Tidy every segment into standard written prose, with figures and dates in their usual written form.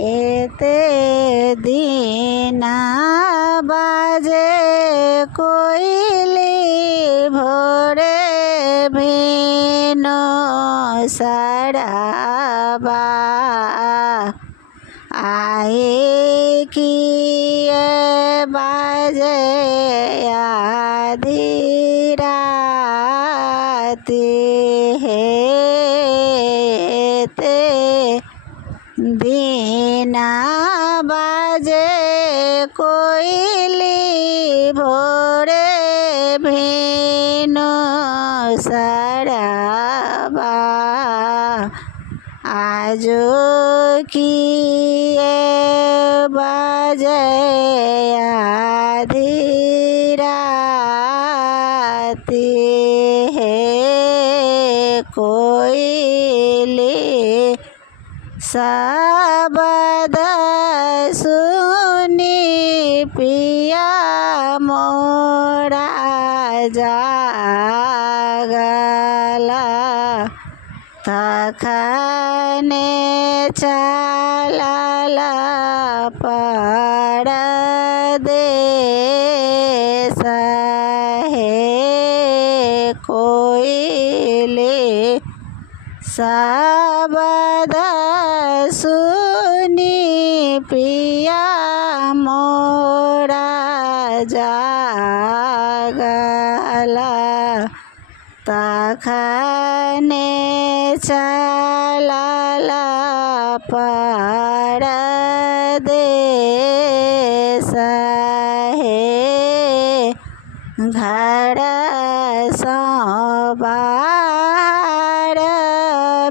एते दीना बाजे कोइली भोरे भेनो सड़ाबा आए किए बाजे आधी राती हेते दीना बाजे कोइली भोरे भेनो सड़ाबा आजो किए बाजे आधी राती हे कोइली सबद सुनी पिया मोरा जागला तखने चलला परदेस हे कोइली सबद सुनी पिया मोरा जागला तखने चलला परदेस हे घर सँ बाहर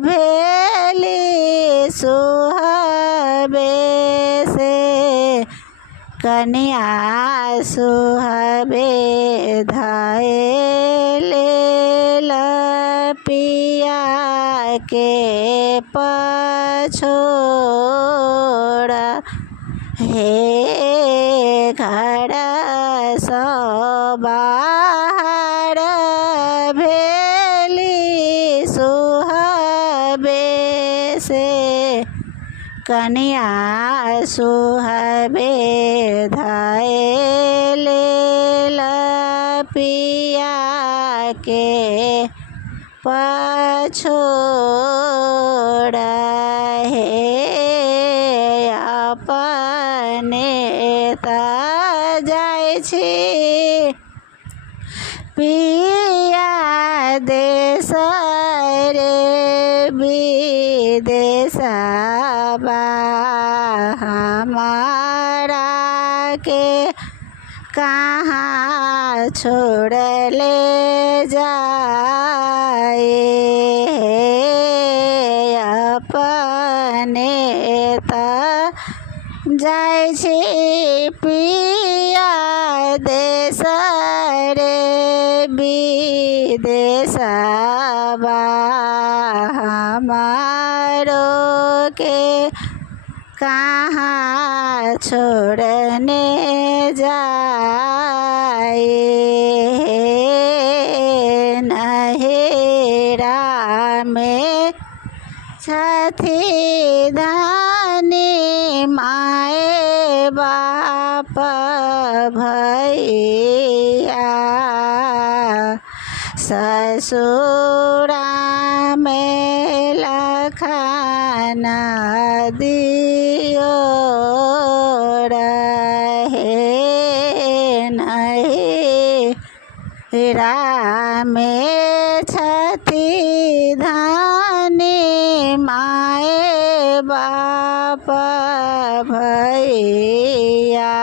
भेली सुहबे से कन्या सुहबे धैले पिया के पछोड़ा हे घर सँ बाहर भेली सुहबे से कन्या सुहबे धैले पिया के पछोड़ा हे अपने त जाइ छी पिया देश रे विदेशबा हमारा के कहाँ छोड़ ले जाए अपने त जाइ छी पिया देश रे विदेशबा हमारो के कहाँ छोड़ने जाए नहेरा में छथि धानी माए बाप भैया ससुरा में लखना दियो रहे नहेरा में छथि धानी माए बाप भैया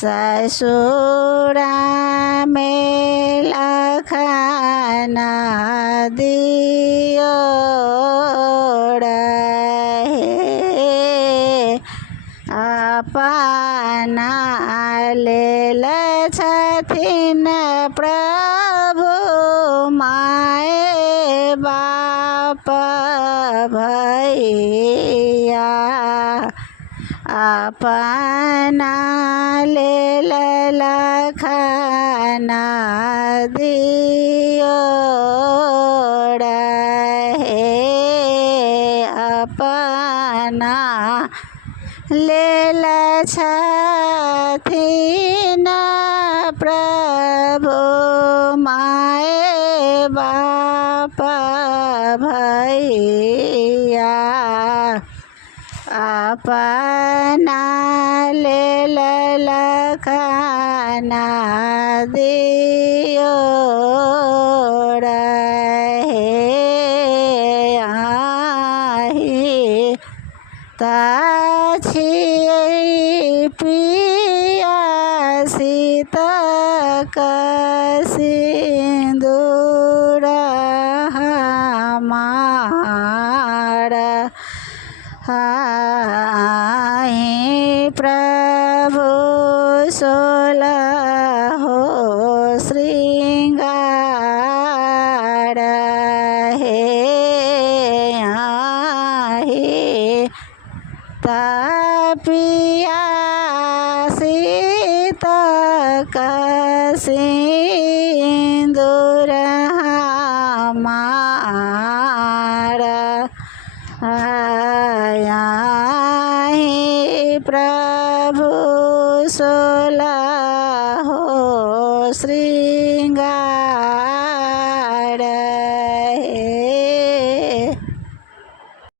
ससुरा में लखना दियो रहे अपना लेल छथिन प्रभु माए बाप भैया अपना लेल लखना दियो रहे अपना लेल छथिन प्रभु माए बाप भैया अपना लेल लखना दियो रहे आही ताछी पिया सीतक सिंदूर हमार हाहि प्रभु सोलहो श्रृंगार हे आहि तापिया सीतक सिंदूर हमार आहि प्रभु सोलहो श्री